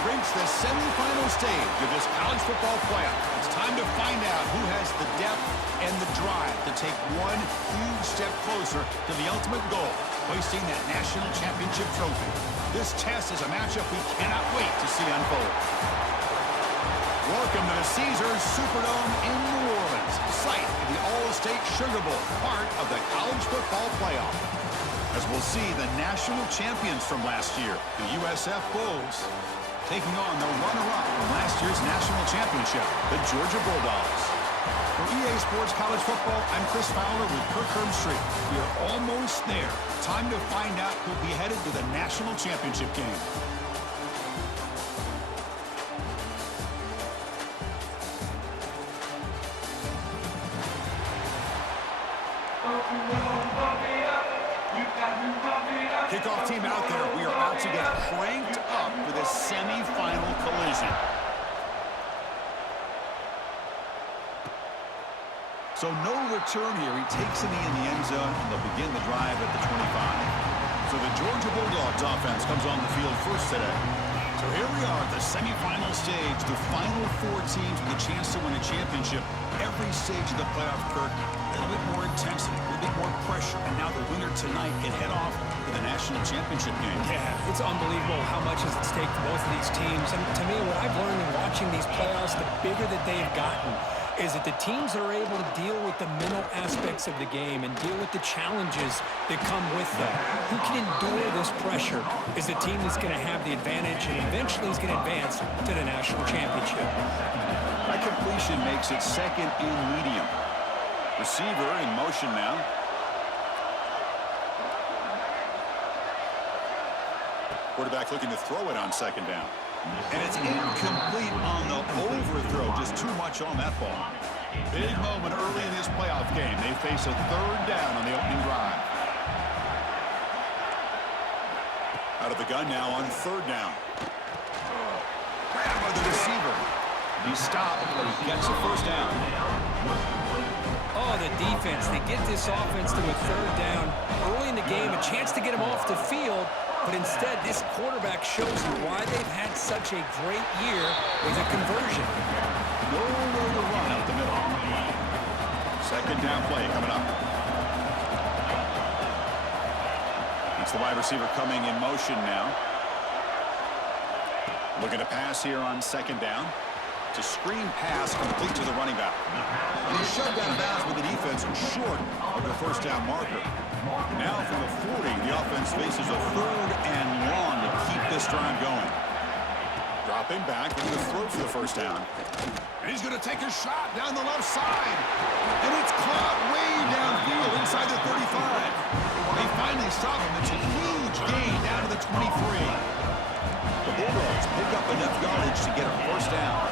have reached the semifinal stage of this college football playoff. It's time to find out who has the depth and the drive to take one huge step closer to the ultimate goal, hoisting that national championship trophy. This test is a matchup we cannot wait to see unfold. Welcome to the Caesars Superdome in New Orleans, site of the All-State Sugar Bowl, part of the college football playoff. As we'll see the national champions from last year, the USF Bulls, taking on the runner-up from last year's national championship, the Georgia Bulldogs. For EA Sports College Football, I'm Chris Fowler with Kirk Herbstreit. We are almost there. Time to find out who'll be headed to the national championship game. Kickoff team out there. We are about to get cranked up for this semifinal collision. So no return here. He takes a knee in the end zone, and they'll begin the drive at the 25. So the Georgia Bulldogs offense comes on the field first today. So here we are at the semifinal stage, the final four teams with a chance to win a championship. Every stage of the playoff, Kirk, a little bit more intensity, a little bit more pressure, and now the winner tonight can head off to the national championship game. Yeah, it's unbelievable how much is at stake for both of these teams. And to me, what I've learned in watching these playoffs, the bigger that they've gotten, is that the teams that are able to deal with the mental aspects of the game and deal with the challenges that come with that. Who can endure this pressure is the team that's going to have the advantage and eventually is going to advance to the national championship. That completion makes it second and medium. Receiver in motion now. Quarterback looking to throw it on second down. And it's incomplete on the overthrow. Just too much on that ball. Big moment early in this playoff game. They face a third down on the opening drive. Out of the gun now on third down. Grab by the receiver. He stopped, but he gets a first down. Oh, the defense. They get this offense to a third down early in the game. A chance to get him off the field. But instead, this quarterback shows you why they've had such a great year with a conversion. Nowhere to run out the middle. Second down play coming up. It's the wide receiver coming in motion now. Looking to pass here on second down. It's a screen pass complete to the running back. And he's shoved out of bounds with the defense short of the first down marker. Now from the 40, the offense faces a third and long to keep this drive going. Dropping back, looking to throw for the first down. And he's going to take a shot down the left side. And it's caught way downfield inside the 35. They finally stop him. It's a huge gain down to the 23. The Bulldogs pick up enough yardage to get a first down.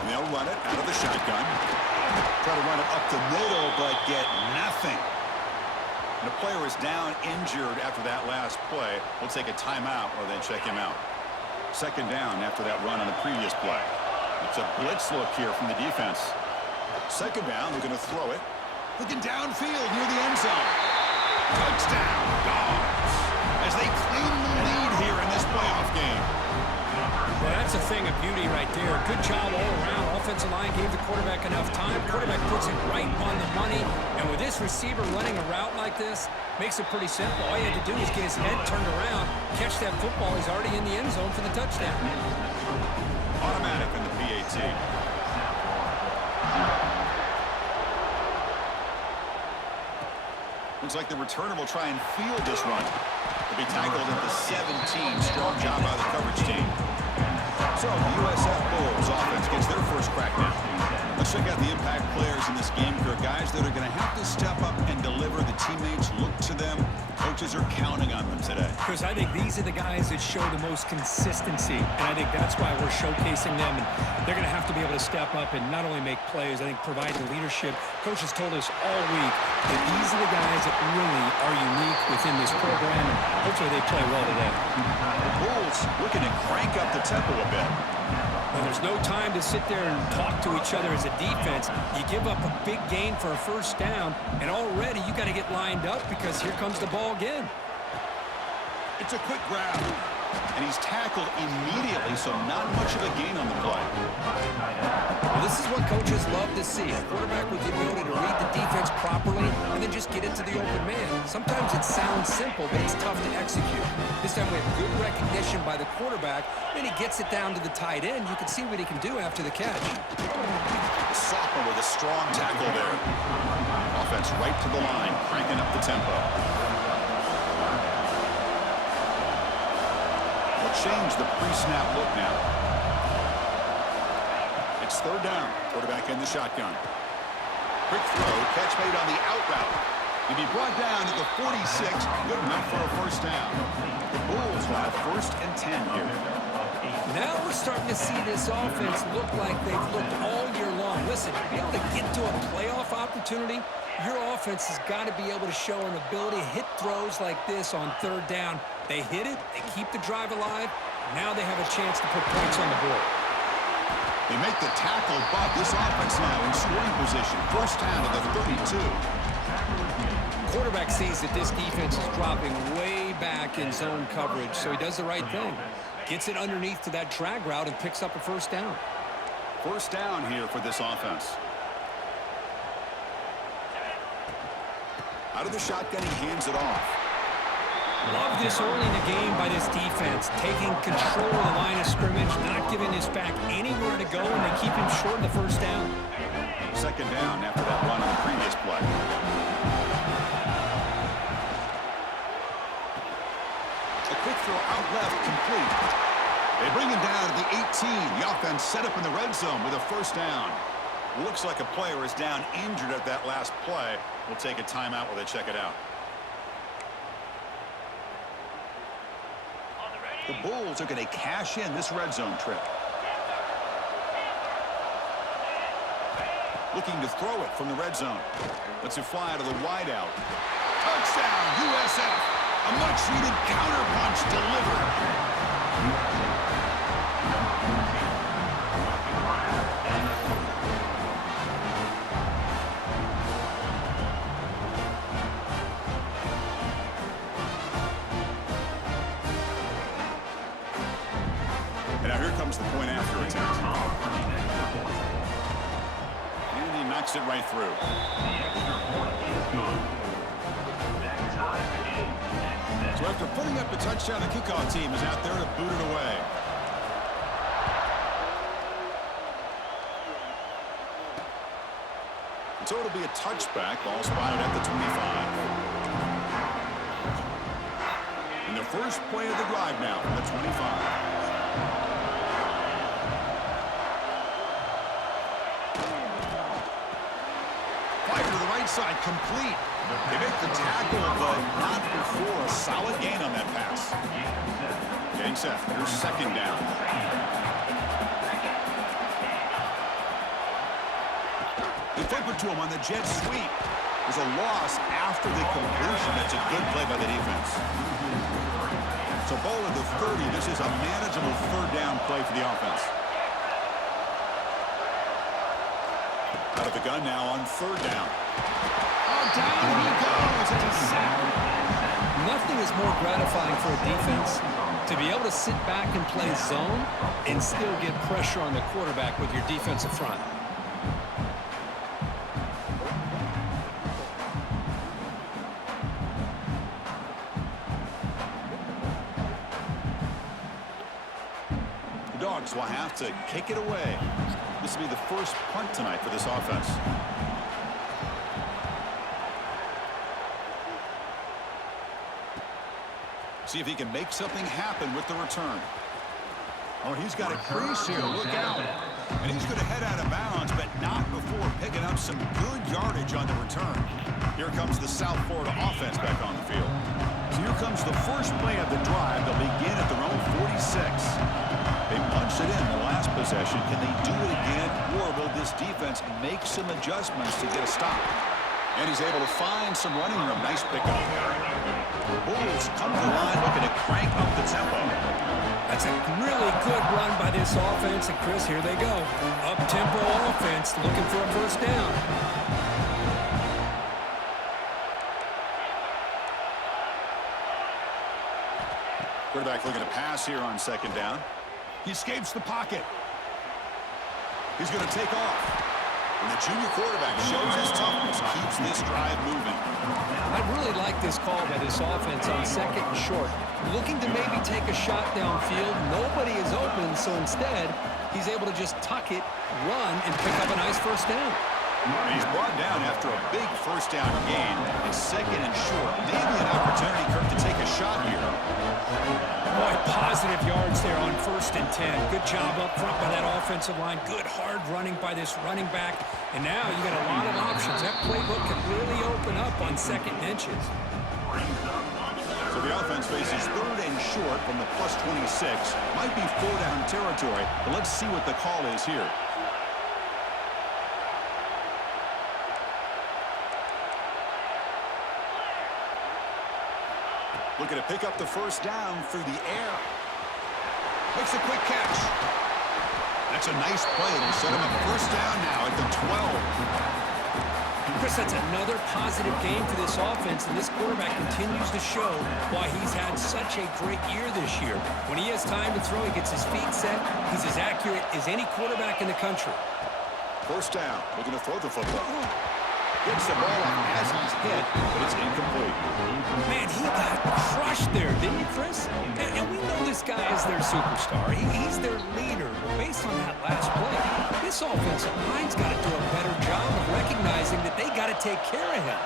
And they'll run it out of the shotgun. Try to run it up the middle, but get nothing. And the player is down injured after that last play. We'll take a timeout or then check him out. Second down after that run on the previous play. It's a blitz look here from the defense. Second down, they're going to throw it. Looking downfield near the end zone. Touchdown, Dogs, as they claim the lead here in this playoff game. Well, that's a thing of beauty right there. Good job all around. Offensive line gave the quarterback enough time. Quarterback puts it right on the money. And with this receiver running a route like this, makes it pretty simple. All you had to do is get his head turned around, catch that football. He's already in the end zone for the touchdown. Automatic in the PAT. Looks like the returner will try and field this run. He'll be tackled at the 17. Strong job by the coverage team. So the USF Bulls offense gets their first crack now. Let's check out the impact players in this game. There are guys that are going to have to step up and deliver. The teammates look to them. Coaches are counting on them today. Because I think these are the guys that show the most consistency. And I think that's why we're showcasing them. And they're going to have to be able to step up and not only make plays, I think provide the leadership. Coach has told us all week that these are the guys that really are unique within this program. And hopefully they play well today. The Bulls looking to crank up the tempo a bit. Well, there's no time to sit there and talk to each other as a defense. You give up a big gain for a first down, and already you got to get lined up because here comes the ball again. It's a quick grab. And he's tackled immediately, so not much of a gain on the play. Well, this is what coaches love to see. A quarterback with the ability to read the defense properly and then just get it to the open man. Sometimes it sounds simple, but it's tough to execute. This time we have good recognition by the quarterback, and he gets it down to the tight end. You can see what he can do after the catch. The sophomore with a strong tackle there. Offense right to the line, cranking up the tempo. We'll change the pre-snap look now. It's third down. Quarterback in the shotgun. Quick throw, catch made on the out route. He'll be brought down at the 46. Good enough for a first down. The Bulls will have 1st and 10 here. Now we're starting to see this offense look like they've looked all year long. Listen, to be able to get to a playoff opportunity, your offense has got to be able to show an ability to hit throws like this on third down. They hit it, they keep the drive alive. Now they have a chance to put points on the board. They make the tackle, but this offense now in scoring position. First down to the 32. Quarterback sees that this defense is dropping way back in zone coverage, so he does the right thing. Gets it underneath to that drag route and picks up a first down. First down here for this offense. Out of the shotgun, he hands it off. Love this early in the game by this defense, taking control of the line of scrimmage, not giving this back anywhere to go, and they keep him short of the first down. Second down after that run on the previous play. A quick throw out left, complete. They bring him down to the 18. The offense set up in the red zone with a first down. Looks like a player is down injured at that last play. We'll take a timeout while they check it out. The Bulls are going to cash in this red zone trip. Looking to throw it from the red zone. Lets it fly to the wideout. Touchdown, USF. A much-needed counterpunch delivered. And now here comes the point after attempt. And he knocks it right through. So after putting up the touchdown, the kickoff team is out there to boot it away. And so it'll be a touchback, ball spotted at the 25. And the first play of the drive now from the 25. Fire to the right side, complete. They make the tackle, but not before a solid gain on that pass. Getting set. Here's second down. They flip it to him on the jet sweep. There's a loss after the completion. That's a good play by the defense. So ball at the 30. This is a manageable third down play for the offense. Out of the gun now on third down. Oh, down he goes. It's a sack. Nothing is more gratifying for a defense to be able to sit back and play zone and still get pressure on the quarterback with your defensive front. The Dogs will have to kick it away. This will be the first punt tonight for this offense. See if he can make something happen with the return. Oh, he's got a crease here. Look out. And he's going to head out of bounds, but not before picking up some good yardage on the return. Here comes the South Florida offense back on the field. So here comes the first play of the drive. They'll begin at their own 46. They punched it in the last possession. Can they do it again, or will this defense make some adjustments to get a stop? And he's able to find some running room. Nice pickup. The Bulls come to the line looking to crank up the tempo. That's a really good run by this offense. And, Chris, here they go. Up-tempo offense looking for a first down. Quarterback looking to pass here on second down. He escapes the pocket. He's going to take off. And the junior quarterback shows his toughness, keeps this drive moving. I really like this call by this offense on second and short. Looking to maybe take a shot downfield. Nobody is open, so instead, he's able to just tuck it, run, and pick up a nice first down. And he's brought down after a big first down gain. And second and short. Maybe an opportunity, Kirk, to take a shot here. Boy, positive yards there on 1st and 10. Good job up front by that offensive line. Good hard running by this running back. And now you got a lot of options. That playbook can really open up on second and inches. So the offense faces 3rd and short from the +26. Might be 4-down territory, but let's see what the call is here. Looking to pick up the first down through the air. Makes a quick catch. That's a nice play. It'll set him up first down now at the 12. Chris, that's another positive game for this offense, and this quarterback continues to show why he's had such a great year this year. When he has time to throw, he gets his feet set. He's as accurate as any quarterback in the country. First down. Looking to throw the football. Gets the ball off as he's hit, but it's incomplete. Man, he got crushed there, didn't you, Chris? And we know this guy is their superstar. He's their leader. But based on that last play, this offensive line's got to do a better job of recognizing that they got to take care of him.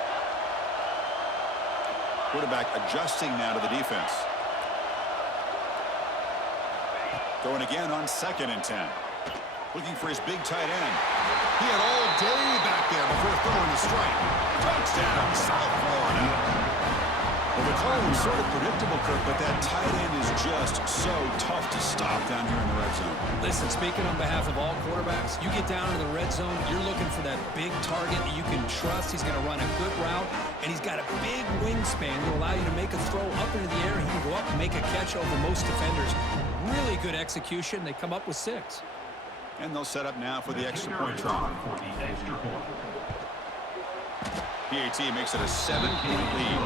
Quarterback adjusting now to the defense. Going again on 2nd and 10. Looking for his big tight end. He had all day back there before throwing the strike. Touchdown, South Florida. Well, the call was sort of predictable, Kirk, but that tight end is just so tough to stop down here in the red zone. Listen, speaking on behalf of all quarterbacks, you get down into the red zone, you're looking for that big target that you can trust. He's going to run a good route, and he's got a big wingspan to allow you to make a throw up into the air. He can go up and make a catch over most defenders. Really good execution. They come up with 6. And they'll set up now for the extra point try. PAT makes it a 7-point lead.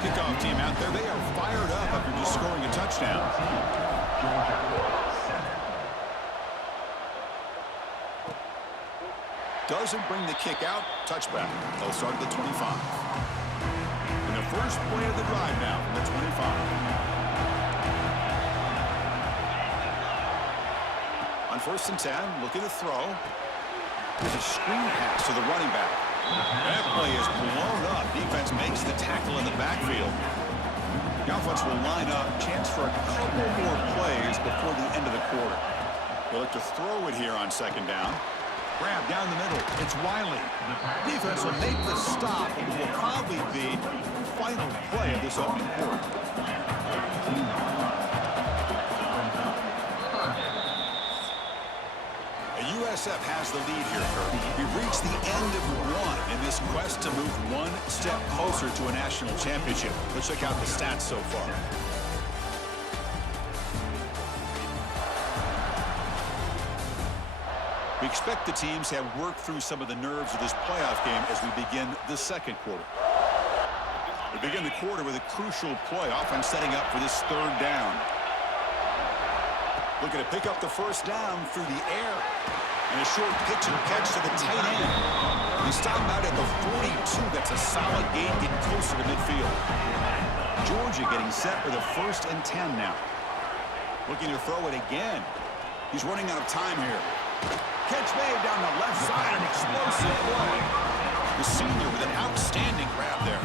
Kickoff team out there. They are fired up after just scoring a touchdown. Doesn't bring the kick out. Touchback. They'll start at the 25. And the first play of the drive now from the 25. On 1st and 10, looking to throw. There's a screen pass to the running back. That play is blown up. Defense makes the tackle in the backfield. The offense will line up. Chance for a couple more plays before the end of the quarter. They'll look to throw it here on 2nd down. Grab down the middle. It's Wiley. Defense will make the stop, and will probably be the final play of this opening quarter. USF has the lead here, Kirk. We've reached the end of 1 in this quest to move 1 step closer to a national championship. Let's check out the stats so far. We expect the teams to have worked through some of the nerves of this playoff game as we begin the 2nd quarter. We begin the quarter with a crucial play, offense setting up for this 3rd down. Looking to pick up the first down through the air. And a short pitch and catch to the tight end. They stop him out at the 42. That's a solid gain, getting closer to midfield. Georgia getting set for the 1st and 10 now. Looking to throw it again. He's running out of time here. Catch made down the left side. An explosive play. The senior with an outstanding grab there.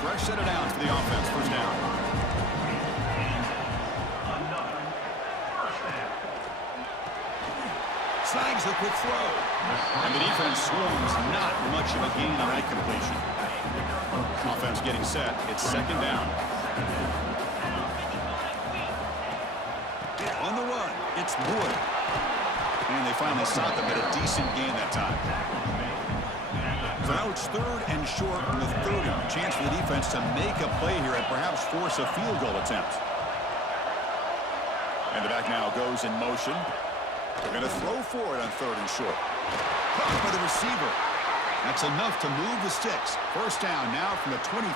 Fresh set of downs for the offense. First down. Snags the quick throw. And the defense swarms. Not much of a gain on that completion. Offense getting set. It's 2nd down. On the run, it's Wood. And they finally stopped him at a decent gain that time. So now it's 3rd and short from the 30. Chance for the defense to make a play here and perhaps force a field goal attempt. And the back now goes in motion. They're going to throw for it on 3rd and short. Caught by the receiver. That's enough to move the sticks. First down now from the 23.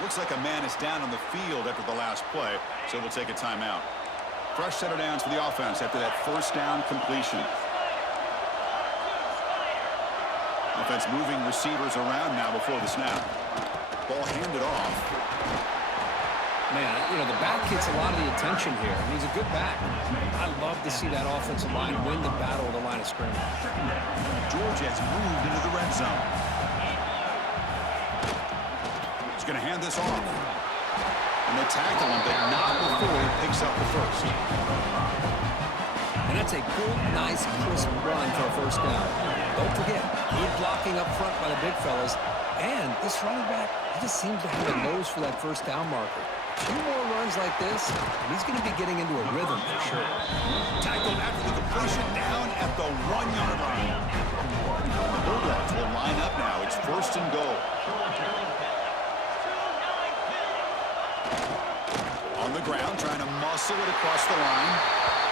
Looks like a man is down on the field after the last play, so we'll take a timeout. Fresh set of downs for the offense after that first down completion. Offense moving receivers around now before the snap. Ball handed off. Man, you know, the back gets a lot of the attention here, and he's a good back. I love to see that offensive line win the battle of the line of scrimmage. Georgia has moved into the red zone. He's going to hand this off. And they tackle him, but not before he picks up the first. And that's a good, nice, crisp run for a first down. Don't forget, good blocking up front by the big fellas. And this running back, he just seems to have a nose for that first down marker. A few more runs like this, and he's going to be getting into a rhythm for sure. Tackled after the completion down at the 1-yard line. The Bulldogs will line up now. It's first and goal. On the ground, trying to muscle it across the line.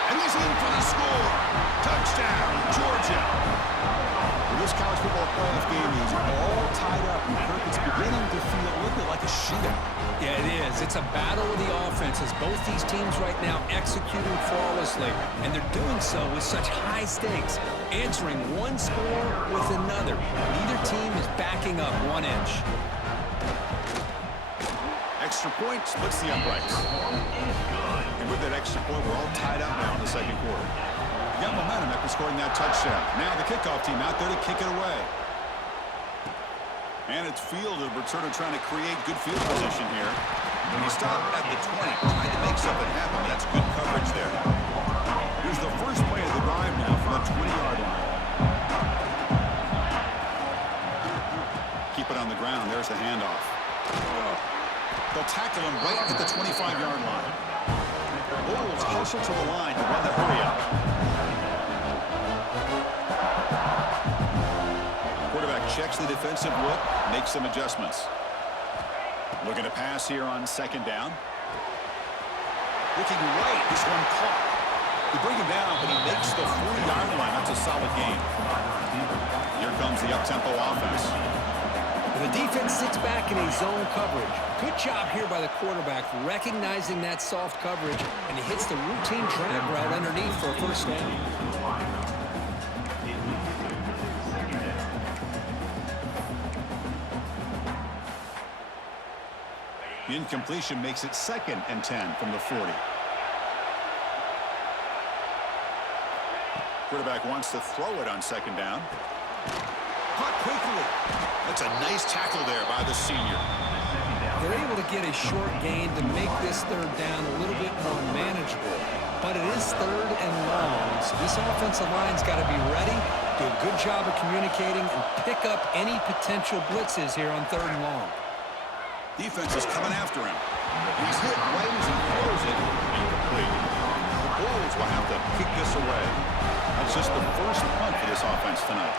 And he's in for the score. Touchdown, Georgia. With this college football playoff game is all tied up. And Kirk, it's beginning to feel a little bit like a shootout. Yeah, it is. It's a battle of the offenses. Both these teams right now executing flawlessly. And they're doing so with such high stakes. Answering one score with another. Neither team is backing up 1 inch. Extra point splits the uprights. And with that extra point, we're all tied up now in the second quarter. You got momentum after scoring that touchdown. Now the kickoff team out there to kick it away. And it's fielded. We're sort of trying to create good field position here. And he stopped at the 20, trying to make something happen. That's good coverage there. Here's the first play of the drive now from the 20-yard line. Keep it on the ground. There's the handoff. They'll tackle him right at the 25-yard line. Bulls hustle to the line to run the hurry-up. Quarterback checks the defensive look, makes some adjustments. Looking to pass here on second down. Looking right, this one caught. They bring him down, but he makes the 40-yard line. That's a solid game. Here comes the up-tempo offense. The defense sits back in a zone coverage. Good job here by the quarterback, recognizing that soft coverage, and he hits the routine drag route underneath for a first down. The incompletion makes it 2nd and 10 from the 40. Quarterback wants to throw it on second down. Caught quickly. That's a nice tackle there by the senior. They're able to get a short gain to make this third down a little bit more manageable. But it is third and long, so this offensive line's got to be ready, do a good job of communicating, and pick up any potential blitzes here on third and long. Defense is coming after him. He's hit right as he throws it. Incomplete. The Bulls will have to kick this away. That's just the first punt for this offense tonight.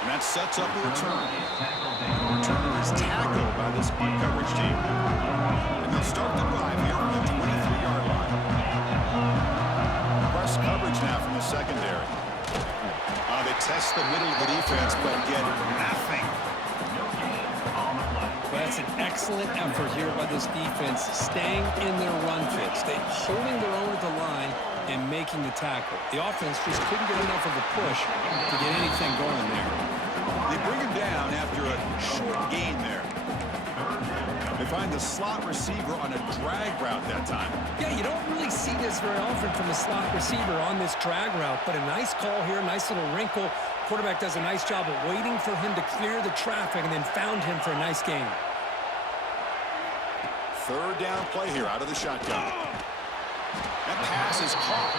And that sets up a return. The returner is tackled by this punt coverage team. And they'll start the drive here from the 23-yard line. Press coverage now from the secondary. They test the middle of the defense, but get nothing. That's an excellent effort here by this defense, staying in their run fits. They're holding their own at the line and making the tackle. The offense just couldn't get enough of a push to get anything going there. They bring him down after a short gain there. They find the slot receiver on a drag route that time. Yeah, you don't really see this very often from a slot receiver on this drag route, but a nice call here, nice little wrinkle. Quarterback does a nice job of waiting for him to clear the traffic and then found him for a nice gain. Third down play here out of the shotgun. That pass is caught.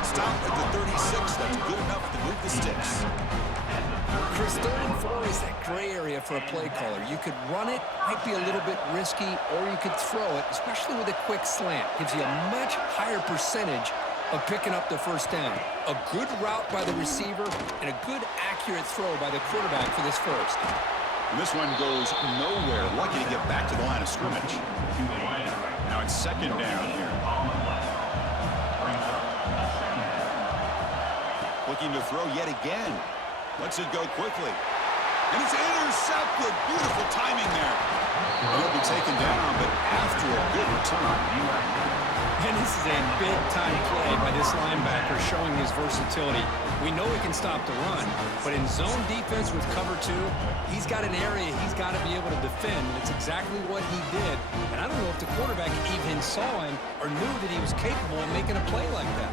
Stopped at the 36. That's good enough to move the sticks. Chris, 3rd and 4 is that gray area for a play caller. You could run it, might be a little bit risky, or you could throw it, especially with a quick slant. Gives you a much higher percentage of picking up the first down. A good route by the receiver and a good accurate throw by the quarterback for this first. And this one goes nowhere. Lucky to get back to the line of scrimmage. Now it's second down here. Looking to throw yet again. Lets it go quickly. And it's intercepted. Beautiful timing there. And he'll be taken down, but after a good return. And this is a big-time play by this linebacker showing his versatility. We know he can stop the run, but in zone defense with cover 2, he's got an area he's got to be able to defend, and it's exactly what he did. And I don't know if the quarterback even saw him or knew that he was capable of making a play like that.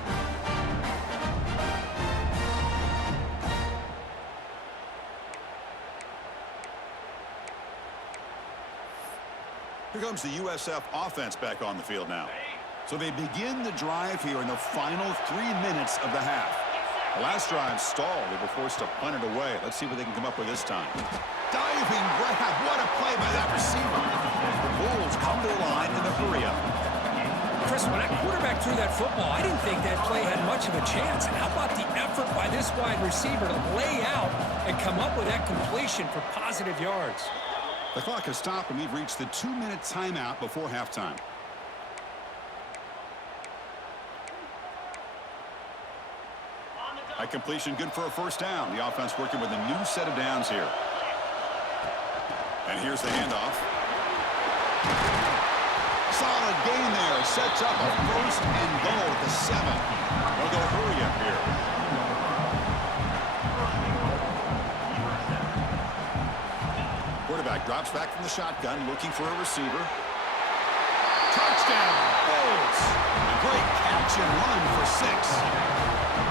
Here comes the USF offense back on the field now. So they begin the drive here in the final 3 minutes of the half. The last drive stalled. They were forced to punt it away. Let's see what they can come up with this time. Diving grab. What a play by that receiver. The Bulls come to the line in the hurry-up. Chris, when that quarterback threw that football, I didn't think that play had much of a chance. And how about the effort by this wide receiver to lay out and come up with that completion for positive yards? The clock has stopped, and we've reached the 2-minute timeout before halftime. That completion good for a first down. The offense working with a new set of downs here. And here's the handoff. Solid gain there. Sets up a first and goal at the 7. They'll go hurry up here. Quarterback drops back from the shotgun, looking for a receiver. Touchdown, Bulls! A great catch and run for 6.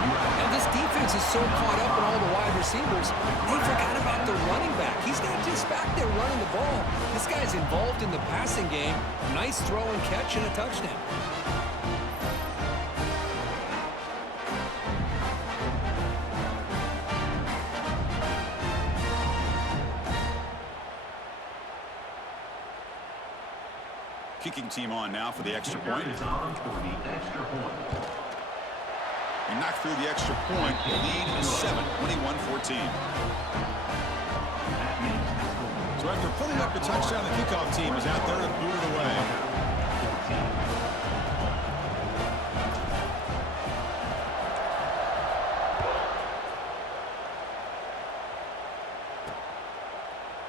Now this defense is so caught up in all the wide receivers, they forgot about the running back. He's not just back there running the ball. This guy's involved in the passing game. Nice throw and catch and a touchdown. Kicking team on now for the extra point. We knock through the extra point. The lead is 7, 21-14. So after putting up the touchdown, the kickoff team is out there to boot it away.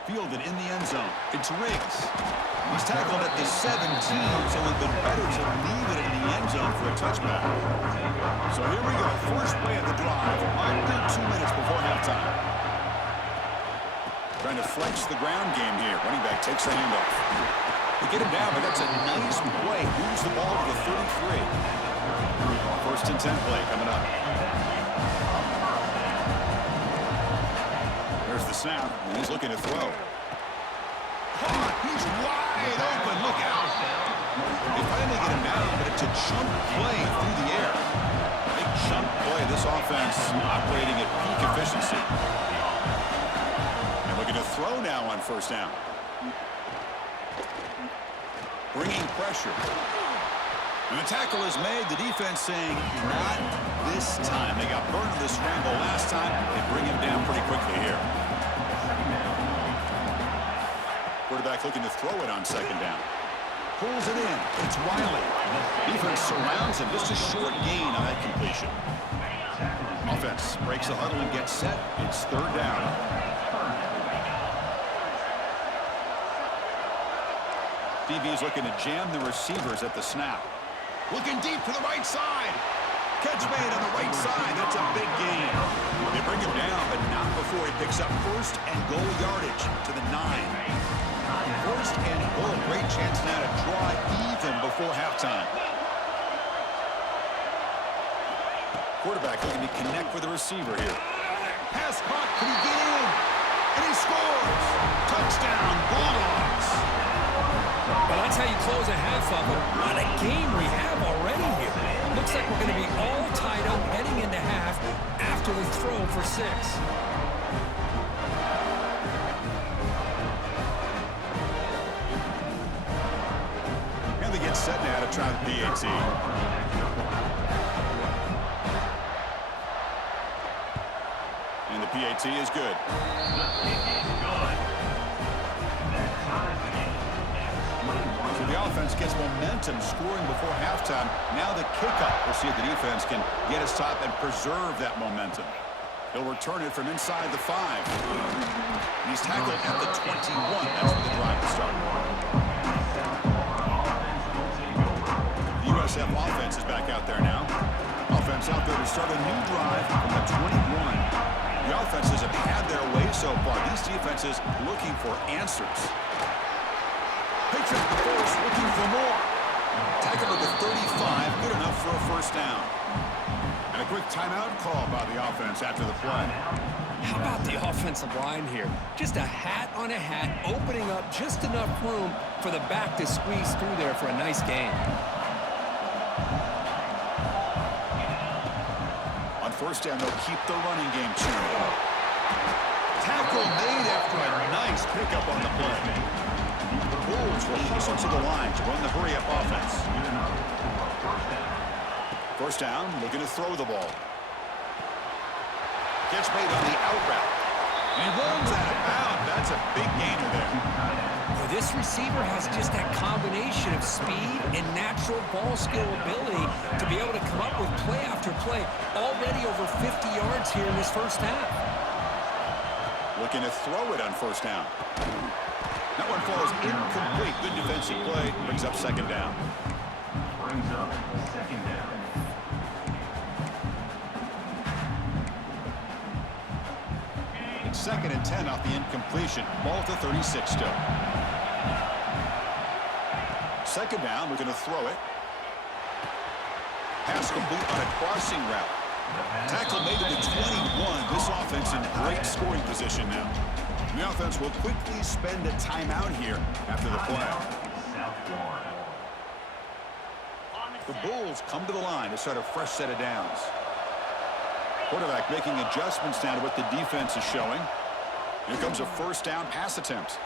Fielded in the end zone. It's Riggs. He's tackled at the 17, so it would have been better to leave it in the end zone for a touchback. So here we go. First play of the drive. Under 2 minutes before halftime. Trying to flex the ground game here. Running back takes the handoff. They get him down, but that's a nice play. Moves the ball to the 33. First and 10 play coming up. There's the snap, and he's looking to throw. Caught. He's wide open. Look out. They finally get him down, but it's a jump play through the air. Big jump play. This offense operating at peak efficiency. And looking to throw now on first down. Bringing pressure. And the tackle is made. The defense saying, not this time. They got burned in the scramble last time. They bring him down pretty quickly here. Quarterback looking to throw it on second down. Pulls it in. It's Wiley. Defense surrounds him. Just a short gain on that completion. Offense breaks the huddle and gets set. It's third down. DB's looking to jam the receivers at the snap. Looking deep to the right side. Catch made on the right side. That's a big gain. They bring him down, but not before he picks up first and goal yardage to the 9. First and goal. Great chance now to draw even before halftime. Quarterback looking to connect with the receiver here. Pass caught. Can he get in? And he scores. Touchdown, Bulldogs. Well, that's how you close a half of it. What a game we have already here. Looks like we're going to be all tied up heading into half after the throw for 6. And they get set now to try the PAT. And the PAT is good. So the offense gets momentum scoring before halftime. Now the kickoff. We'll see if the defense can get a stop and preserve that momentum. He'll return it from inside the 5. And he's tackled at the 21. That's where the drive will start. The USF offense is back out there now. Offense out there to start a new drive from the 21. The offenses have had their way so far. These defenses looking for answers. Patriot the force looking for more. Tackled at the 35. Good enough for a first down. And a quick timeout call by the offense after the play. How about the offensive line here? Just a hat on a hat, opening up just enough room for the back to squeeze through there for a nice gain. On first down, they'll keep the running game churning. Tackle made after a nice pickup on the play. The Bulls will hustle to the line to run the hurry-up offense. First down, looking to throw the ball. Gets made on the out route. And he runs out of bounds. That's a big gainer there. Well, this receiver has just that combination of speed and natural ball skill ability to be able to come up with play after play. Already over 50 yards here in this first half. Looking to throw it on first down. That one falls incomplete. Good defensive play. Brings up second down. Second and 10 off the incompletion. Ball to 36 still. Second down, we're going to throw it. Pass complete on a crossing route. Tackle made at the 21. This offense in great scoring position now. The offense will quickly spend a timeout here after the play. The Bulls come to the line to start a fresh set of downs. Quarterback making adjustments now to what the defense is showing. Here comes a first down pass attempt.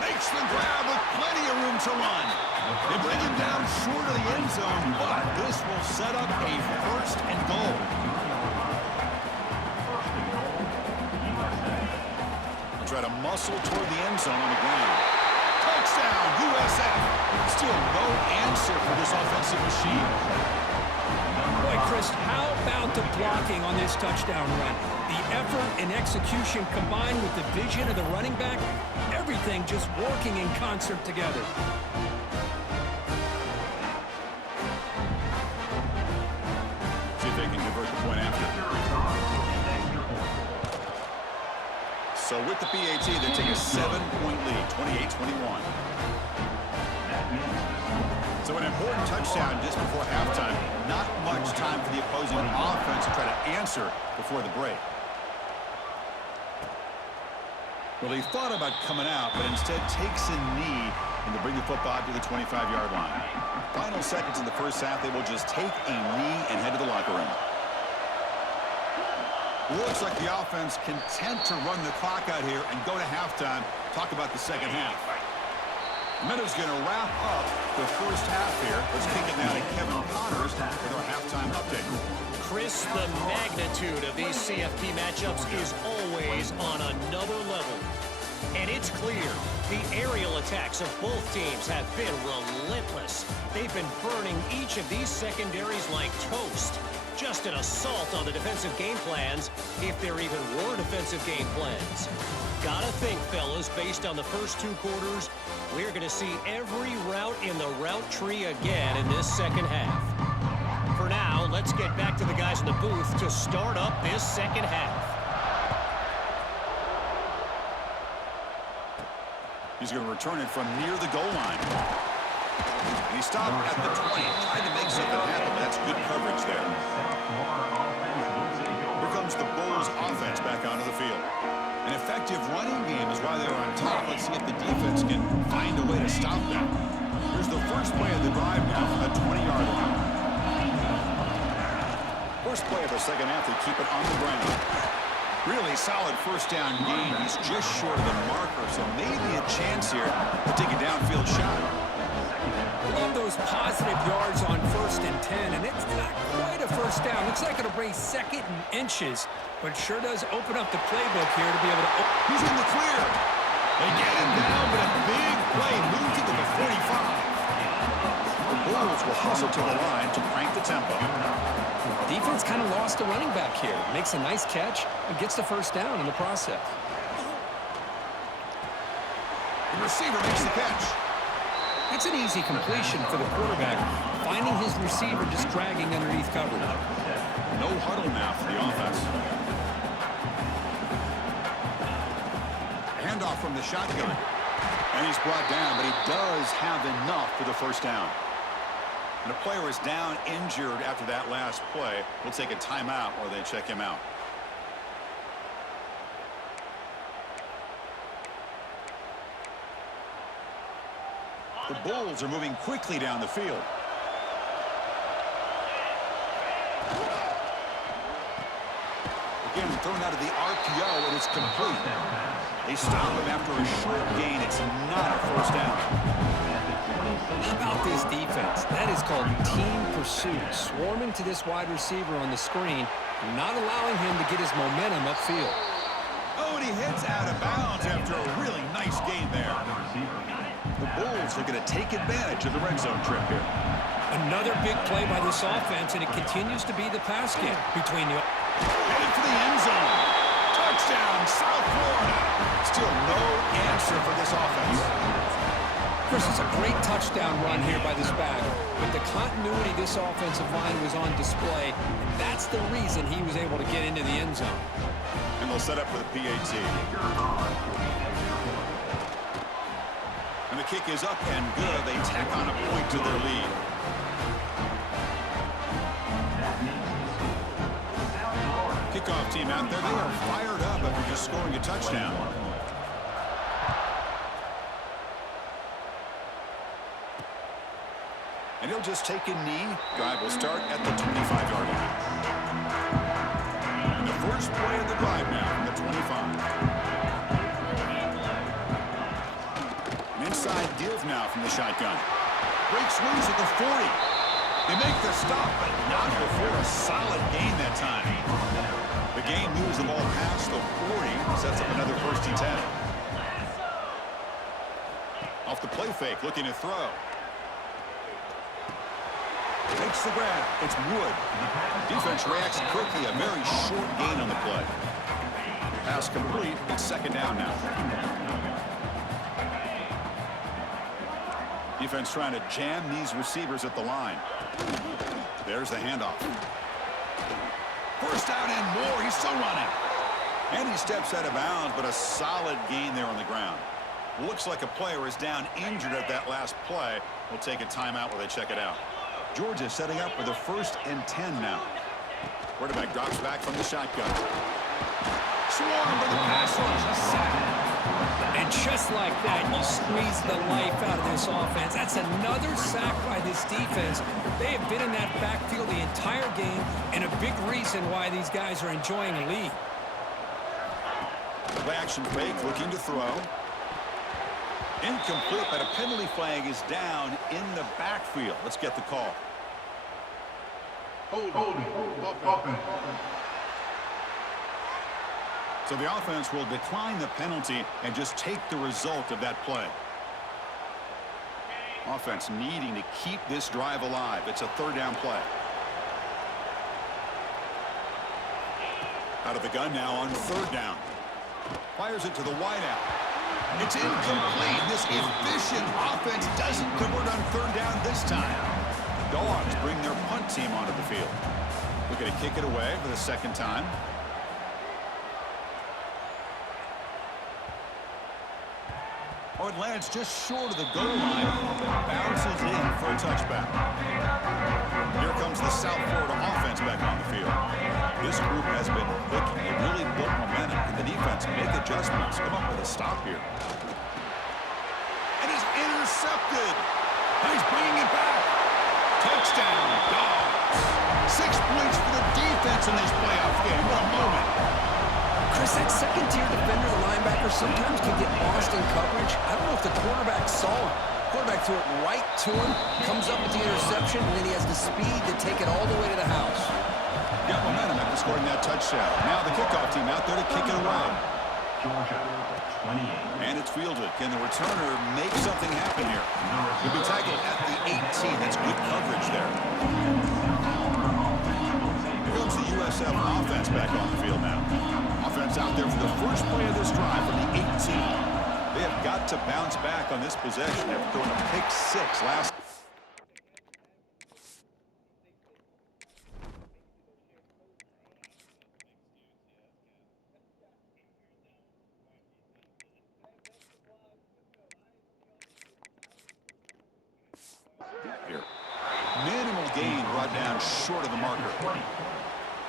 Makes the grab with plenty of room to run. They bring him down short of the end zone, but this will set up a first and goal. They'll try to muscle toward the end zone on the ground. Touchdown, USF. Still no answer for this offensive machine. Boy, Chris, how about the blocking on this touchdown run? The effort and execution combined with the vision of the running back, everything just working in concert together. See if they can convert the point after. So with the PAT, they take a 7-point lead, 28-21. So an important touchdown just before halftime. Not much time for the opposing offense to try to answer before the break. Well, he thought about coming out, but instead takes a knee and to bring the football to the 25-yard line. Final seconds in the first half, they will just take a knee and head to the locker room. Looks like the offense content to run the clock out here and go to halftime. Talk about the second half. Meadows going to wrap up the first half here. Let's kick it now to Kevin Connors with our halftime update. Chris, the magnitude of these CFP matchups is always on another level. And it's clear the aerial attacks of both teams have been relentless. They've been burning each of these secondaries like toast. Just an assault on the defensive game plans, if there even were defensive game plans. Gotta think, fellas, based on the first two quarters, we're going to see every route in the route tree again in this second half. For now, let's get back to the guys in the booth to start up this second half. He's going to return it from near the goal line. And he stopped at the 20, trying to make something happen. That's good coverage there. Here comes the Bulls offense back onto the field. An effective running game is why they're on top. Let's see if the defense can find a way to stop them. Here's the first play of the drive now from the 20-yard line. First play of the second half, they keep it on the ground. Really solid first down gain. He's just short of the marker, so maybe a chance here to take a downfield shot. Love those positive yards on 1st and 10, and it's not quite a first down. Looks like it'll bring second and inches, but sure does open up the playbook here to be able to... He's in the clear. They get him down, but a big play moves into the 45. The Bulls will hustle to the line to crank the tempo. Defense kind of lost a running back here. Makes a nice catch and gets the first down in the process. The receiver makes the catch. That's an easy completion for the quarterback, finding his receiver just dragging underneath coverage. No huddle now for the offense. Handoff from the shotgun. And he's brought down, but he does have enough for the first down. And a player is down injured after that last play. We'll take a timeout or they check him out. The Bulls are moving quickly down the field. Again, thrown out of the RPO, and it's complete. They stop him after a short gain. It's not a first down. How about this defense? That is called team pursuit. Swarming to this wide receiver on the screen, not allowing him to get his momentum upfield. Oh, and he heads out of bounds after a really nice gain there. The Bulls are going to take advantage of the red zone trip here. Another big play by this offense, and it continues to be the pass game between the... Headed for the end zone. Touchdown, South Florida. Still no answer for this offense. Chris, it's a great touchdown run here by this back. With the continuity, this offensive line was on display, and that's the reason he was able to get into the end zone. And they'll set up for the PAT. And the kick is up and good. They tack on a point to their lead. Kickoff team out there. They are fired up after just scoring a touchdown. And he'll just take a knee. Drive will start at the 25-yard line. And the first play of the drive now from the 25. An inside give now from the shotgun. Breaks loose at the 40. They make the stop, but not before a solid gain that time. The gain moves the ball past the 40. Sets up another first and 10. Off the play fake, looking to throw. Takes the grab. It's Wood. Defense reacts quickly. A very short gain on the play. Pass complete. It's second down now. Defense trying to jam these receivers at the line. There's the handoff. First down and more. He's still running. And he steps out of bounds, but a solid gain there on the ground. Looks like a player is down injured at that last play. We'll take a timeout while they check it out. Georgia setting up for the first and 10 now. Quarterback drops back from the shotgun. Swarm by the pass rush. And just like that, you squeeze the life out of this offense. That's another sack by this defense. They have been in that backfield the entire game, and a big reason why these guys are enjoying a lead. Play action fake, looking to throw. Incomplete, but a penalty flag is down in the backfield. Let's get the call. So the offense will decline the penalty and just take the result of that play. Offense needing to keep this drive alive. It's a third down play. Out of the gun now on third down. Fires it to the wideout. It's incomplete. This efficient offense doesn't convert on third down this time. Dogs bring their punt team onto the field. Looking to kick it away for the second time. Oh, it lands just short of the goal line. Bounces in for a touchback. Here comes the South Florida offense back on the field. This group has been clicking. They really built momentum. Can the defense make adjustments? Come up with a stop here. And it's intercepted. And he's bringing it back. Touchdown, Dogs. 6 points for the defense in this playoff game. What a moment. Chris, that second-tier defender, the linebacker, sometimes can get lost in coverage. I don't know if the quarterback saw him. Quarterback threw it right to him, comes up with the interception, and then he has the speed to take it all the way to the house. Got momentum after scoring that touchdown. Now the kickoff team out there to kick it away. And it's fielded. Can the returner make something happen here? He'll be tackled at the 18. That's good coverage there. Here comes the USF offense back on the field now. Offense out there for the first play of this drive from the 18. They have got to bounce back on this possession after throwing a pick 6 last. Here. Minimal gain brought down short of the marker.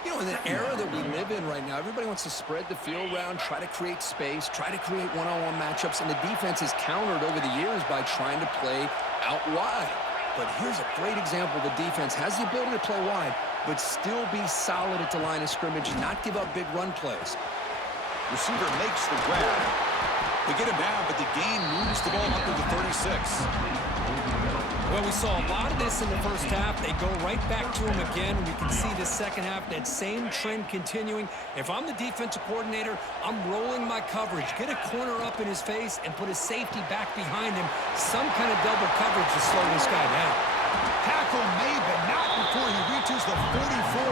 You know, in the era that we live in right now, everybody wants to spread the field around, try to create space, try to create one-on-one matchups, and the defense has countered over the years by trying to play out wide. But here's a great example. The defense has the ability to play wide, but still be solid at the line of scrimmage and not give up big run plays. Receiver makes the grab. They get him down, but the gain moves the ball up to the 36. Well, we saw a lot of this in the first half. They go right back to him again. We can see the second half, that same trend continuing. If I'm the defensive coordinator, I'm rolling my coverage. Get a corner up in his face and put a safety back behind him. Some kind of double coverage to slow this guy down. Tackle made, but not before he reaches the 44.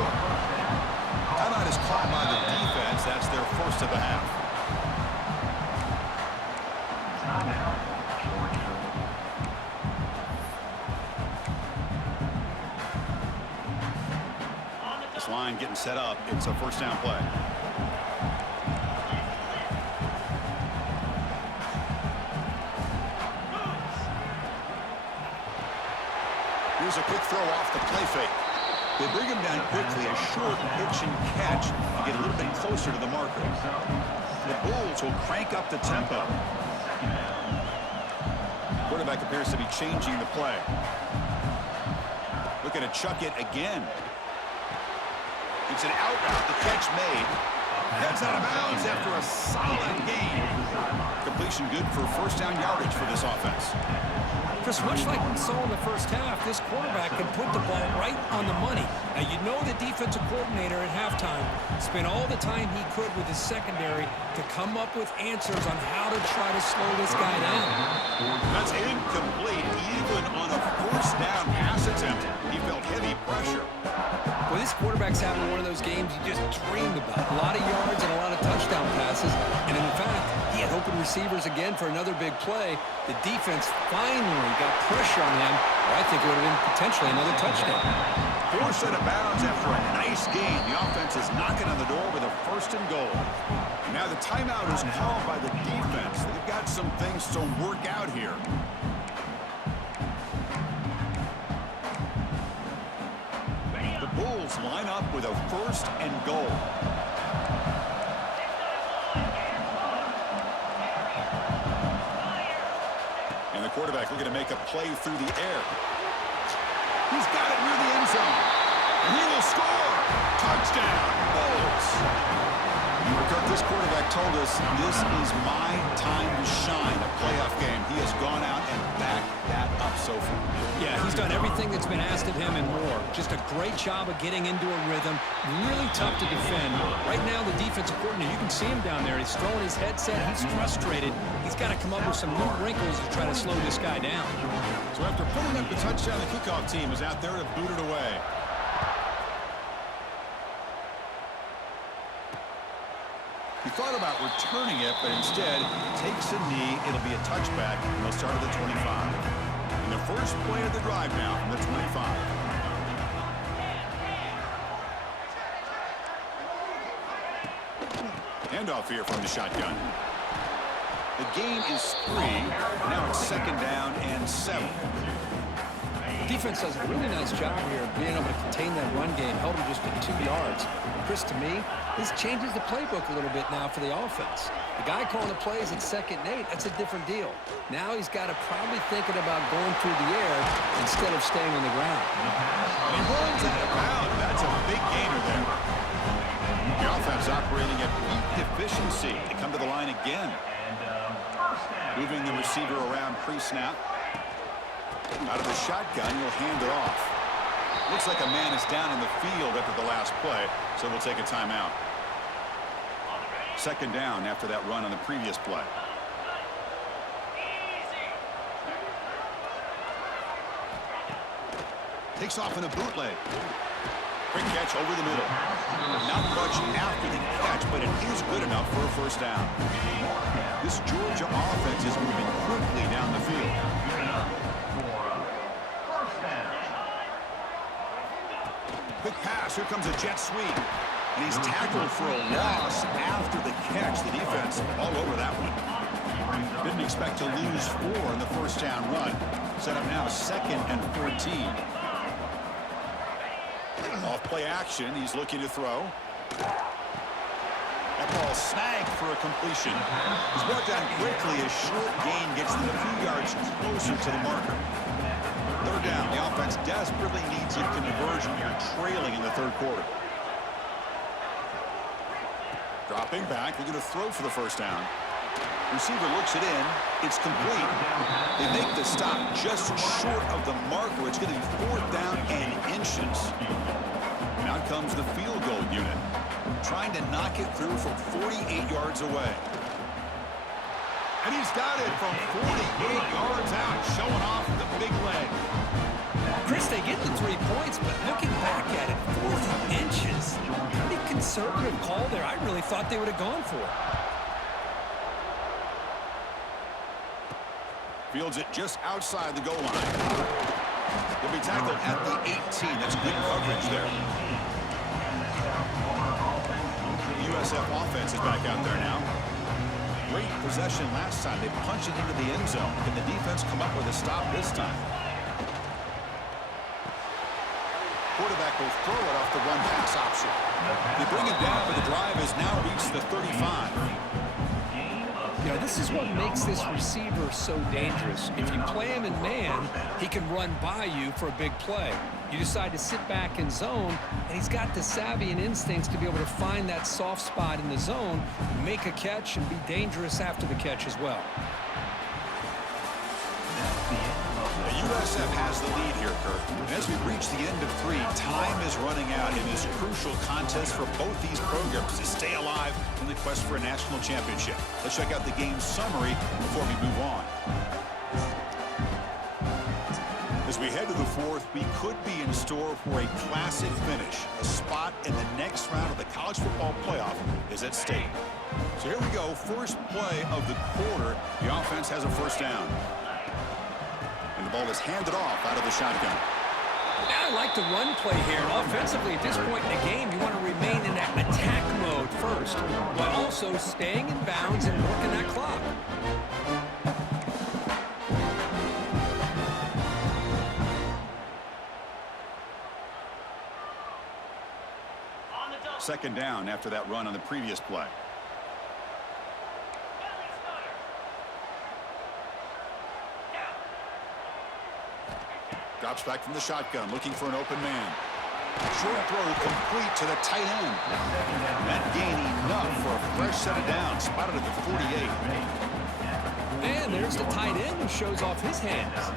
Timeout is called by the defense. That's their first of the half. Line getting set up. It's a first down play. Here's a quick throw off the play fake. They bring him down quickly, a short pitch and catch to get a little bit closer to the marker. The Bulls will crank up the tempo. Quarterback appears to be changing the play. Looking to chuck it again. It's an out route. The catch made. That's out of bounds after a solid gain. Completion good for first down yardage for this offense. Chris, much like we saw in the first half, this quarterback can put the ball right on the money. Now, you know the defensive coordinator at halftime spent all the time he could with his secondary to come up with answers on how to try to slow this guy down. That's incomplete. Even on a first down pass attempt, he felt heavy pressure. Well, this quarterback's having one of those games you just dreamed about. A lot of yards and a lot of touchdown passes. And in fact, he had open receivers again for another big play. The defense finally got pressure on him, or I think it would have been potentially another touchdown. Forced out of bounds after a nice gain. The offense is knocking on the door with a first and goal. And now the timeout is called by the defense. They've got some things to work out here. The Bulls line up with a first and goal. And the quarterback looking to make a play through the air. He's got it near the end zone. And he will score. Touchdown, Bulls. This quarterback told us this is my time to shine, a playoff game. He has gone out and backed that up so far. Yeah, he's done everything that's been asked of him and more. Just a great job of getting into a rhythm. Really tough to defend. Right now, the defensive coordinator, you can see him down there. He's throwing his headset. He's frustrated. He's got to come up with some new wrinkles to try to slow this guy down. So after putting up the touchdown, the kickoff team is out there to boot it away. He thought about returning it, but instead takes a knee. It'll be a touchback. They'll start at the 25. And the first play of the drive now from the 25. Handoff here from the shotgun. The gain is 3. Now it's second down and 7. Defense does a really nice job here of being able to contain that run game, held him just to 2 yards. Chris, to me, this changes the playbook a little bit now for the offense. The guy calling the plays at 2nd and 8, that's a different deal. Now he's got to probably thinking about going through the air instead of staying on the ground. And he runs out of bounds. That's a big gainer there. The offense operating at peak efficiency. They come to the line again. Moving the receiver around pre-snap. Out of the shotgun, he'll hand it off. Looks like a man is down in the field after the last play, so we'll take a timeout. Second down after that run on the previous play. Takes off in a bootleg. Quick catch over the middle. Not much after the catch, but it is good enough for a first down. This Georgia offense is moving quickly down the field. Quick pass. Here comes a jet sweep. And he's tackled for a loss after the catch. The defense all over that one. Didn't expect to lose 4 in the first down run. Set up now 2nd and 14. Off play action. He's looking to throw. That ball snagged for a completion. He's brought down quickly. A short gain gets them a few yards closer to the marker. Third down. The offense desperately needs a conversion here, trailing in the third quarter. Dropping back. Looking to throw for the first down. Receiver looks it in. It's complete. They make the stop just short of the marker. It's going to be 4th down and inches. And out comes the field goal unit, trying to knock it through from 48 yards away. And he's got it from 48 yards out, showing off the big leg. Chris, they get the 3 points, but looking back at it, 4 inches. Pretty conservative call there. I really thought they would have gone for it. Fields it just outside the goal line. He'll be tackled at the 18. That's good coverage there. The USF offense is back out there now. Great possession last time. They punched it into the end zone. Can the defense come up with a stop this time? Quarterback will throw it off the run pass option. They bring it down, but the drive has now reached the 35. You know, this is what makes this receiver so dangerous. If you play him in man, he can run by you for a big play. You decide to sit back in zone, and he's got the savvy and instincts to be able to find that soft spot in the zone, make a catch, and be dangerous after the catch as well. The USF has the lead here, Kurt. And as we reach the end of 3, time is running out in this crucial contest for both these programs to stay alive in the quest for a national championship. Let's check out the game summary before we move on. As we head to the 4th, we could be in store for a classic finish. A spot in the next round of the college football playoff is at stake. So here we go. First play of the quarter. The offense has a first down. And the ball is handed off out of the shotgun. Now I like the run play here. Offensively, at this point in the game, you want to remain in that attack mode first, while also staying in bounds and working that clock. Second down after that run on the previous play. Drops back from the shotgun, looking for an open man. Short throw complete to the tight end. That gain enough for a fresh set of downs, spotted at the 48. And there's the tight end who shows off his hands.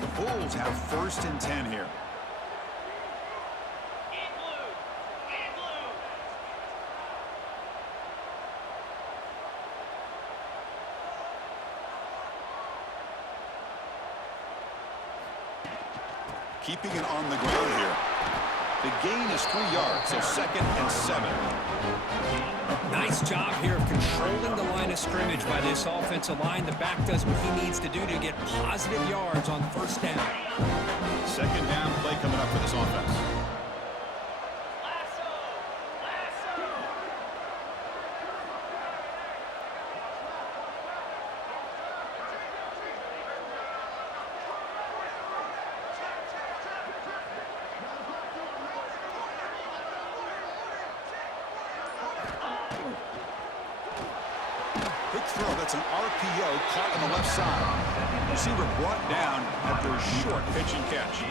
The Bulls have 1st and 10 here. Keeping it on the ground here. The gain is 3 yards, so 2nd and 7. Nice job here of controlling the line of scrimmage by this offensive line. The back does what he needs to do to get positive yards on first down. Second down play coming up for this offense. Quick throw, that's an RPO caught on the left side. Receiver brought down after a short pitch and catch.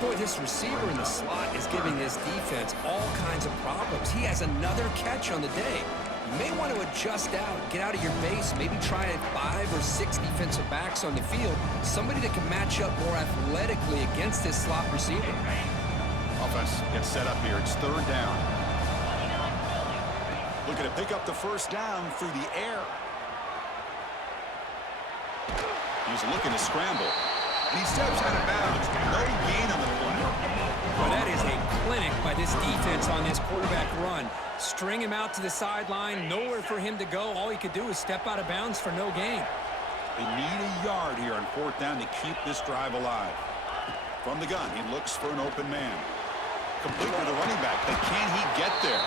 Boy, this receiver in the slot is giving this defense all kinds of problems. He has another catch on the day. You may want to adjust out, get out of your base, maybe try 5 or 6 defensive backs on the field, somebody that can match up more athletically against this slot receiver. Offense gets set up here. It's third down. Looking to pick up the first down through the air. He's looking to scramble. And he steps out of bounds. No gain on the play. Well, that is a clinic by this defense on this quarterback run. String him out to the sideline, nowhere for him to go. All he could do is step out of bounds for no gain. They need a yard here on fourth down to keep this drive alive. From the gun, he looks for an open man. Complete with the running back, but can he get there?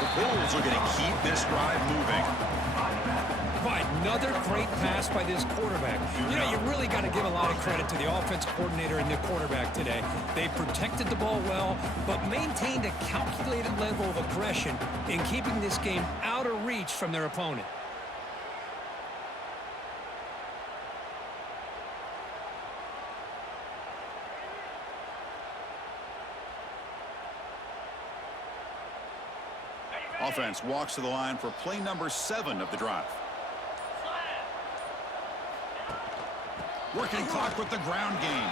The Bulls are going to keep this drive moving. Another great pass by this quarterback. You know, you really got to give a lot of credit to the offense coordinator and the quarterback today. They protected the ball well, but maintained a calculated level of aggression in keeping this game out of reach from their opponent. Offense walks to the line for play number 7 of the drive. Working clock with the ground game.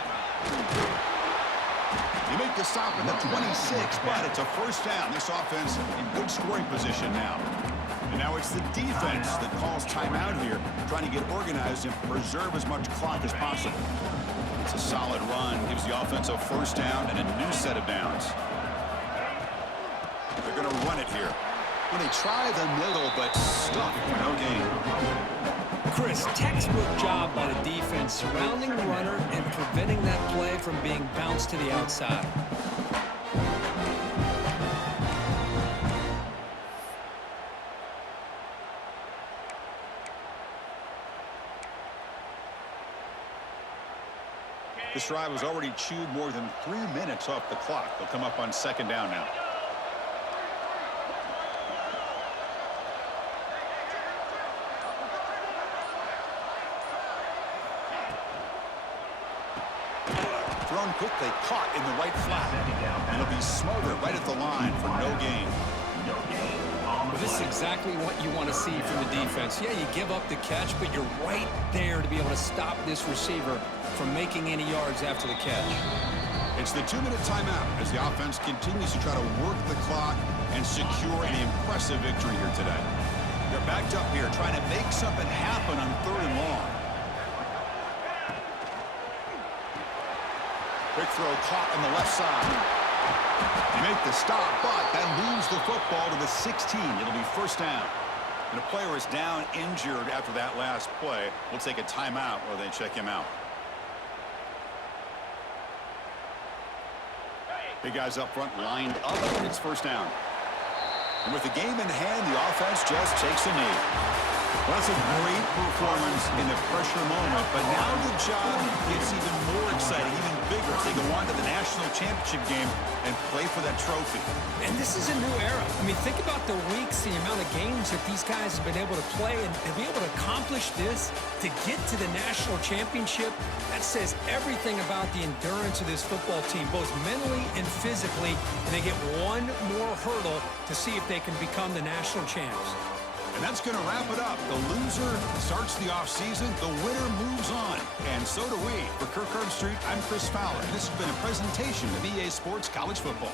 You make the stop at the 26, but it's a first down. This offense in good scoring position now. And now it's the defense that calls timeout here, trying to get organized and preserve as much clock as possible. It's a solid run, gives the offense a first down and a new set of downs. They're going to run it here. When they try the middle, but stuck for no gain. Chris, textbook job by the defense surrounding the runner and preventing that play from being bounced to the outside. This drive has already chewed more than 3 minutes off the clock. They'll come up on second down now. Thrown quickly, caught in the right flat. And it'll be smothered right at the line for no gain. Well, this is exactly what you want to see from the defense. Yeah, you give up the catch, but you're right there to be able to stop this receiver from making any yards after the catch. It's the 2-minute timeout as the offense continues to try to work the clock and secure an impressive victory here today. They're backed up here trying to make something happen on 3rd and long. Quick throw caught on the left side. They make the stop, but that moves the football to the 16. It'll be first down. And a player is down injured after that last play. We'll take a timeout while they check him out. Big guys up front lined up, and it's first down. And with the game in hand, the offense just takes a knee. Well, that's a great performance in the pressure moment, but now the job gets even more exciting, even bigger as they go on to the national championship game and play for that trophy. And this is a new era. I mean, think about the weeks, the amount of games that these guys have been able to play, and to be able to accomplish this, to get to the national championship, that says everything about the endurance of this football team, both mentally and physically, and they get one more hurdle to see if they can become the national champs. And that's going to wrap it up. The loser starts the offseason. The winner moves on. And so do we. For Kirk Herbstreit, I'm Chris Fowler. This has been a presentation of EA Sports College Football.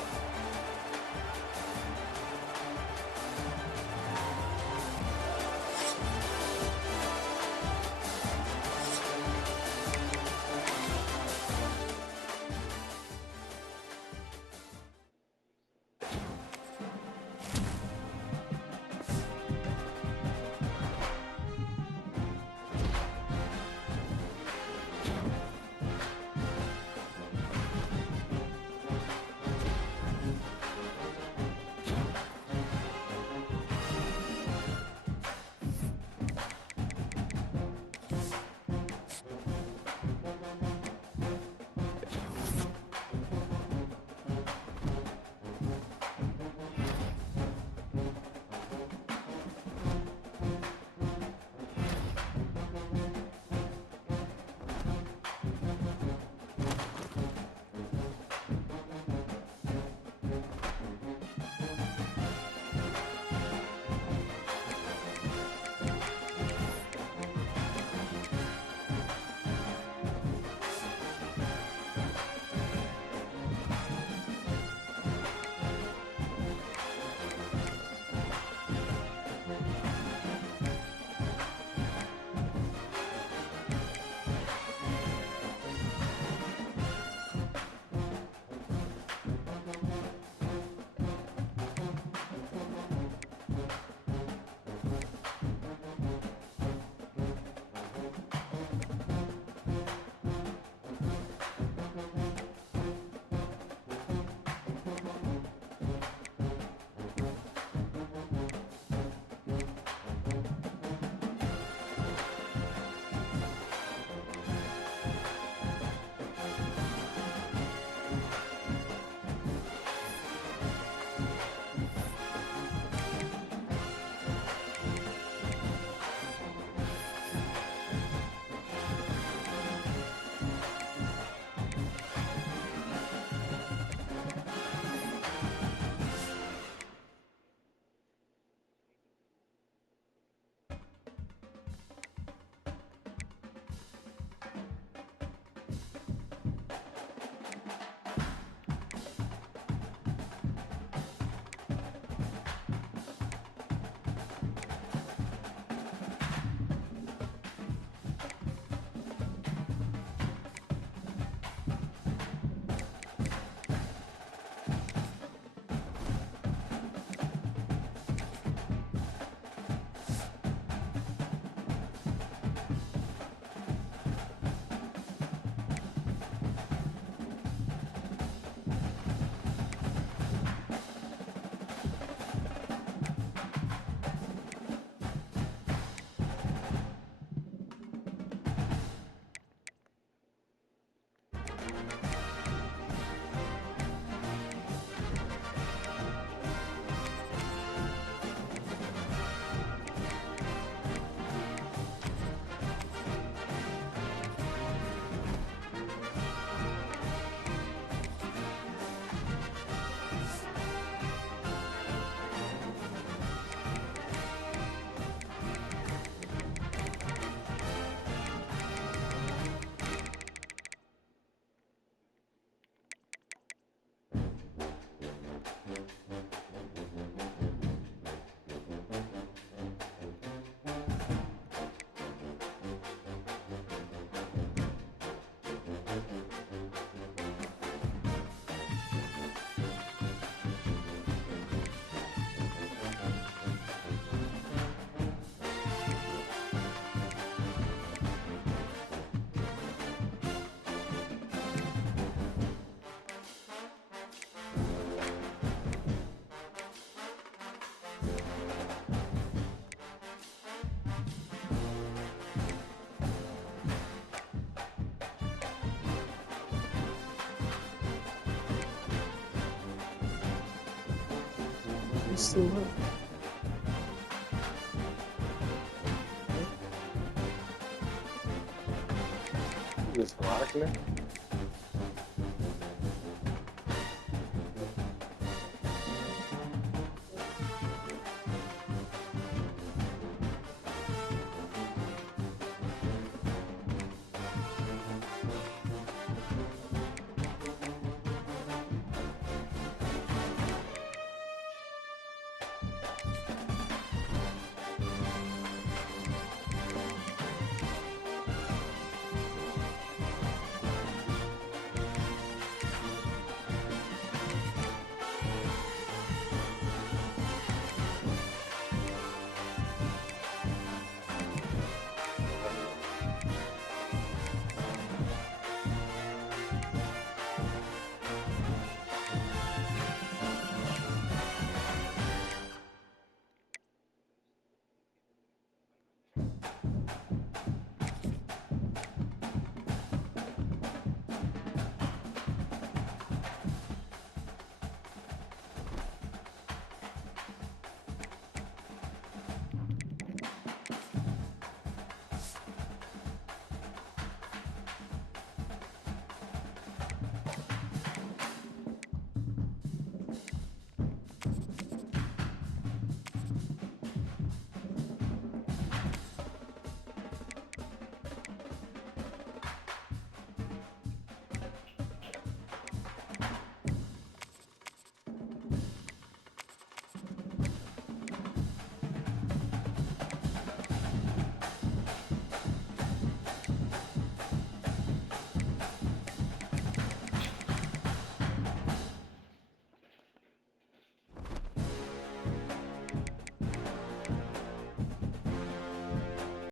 Sim. This lock, man.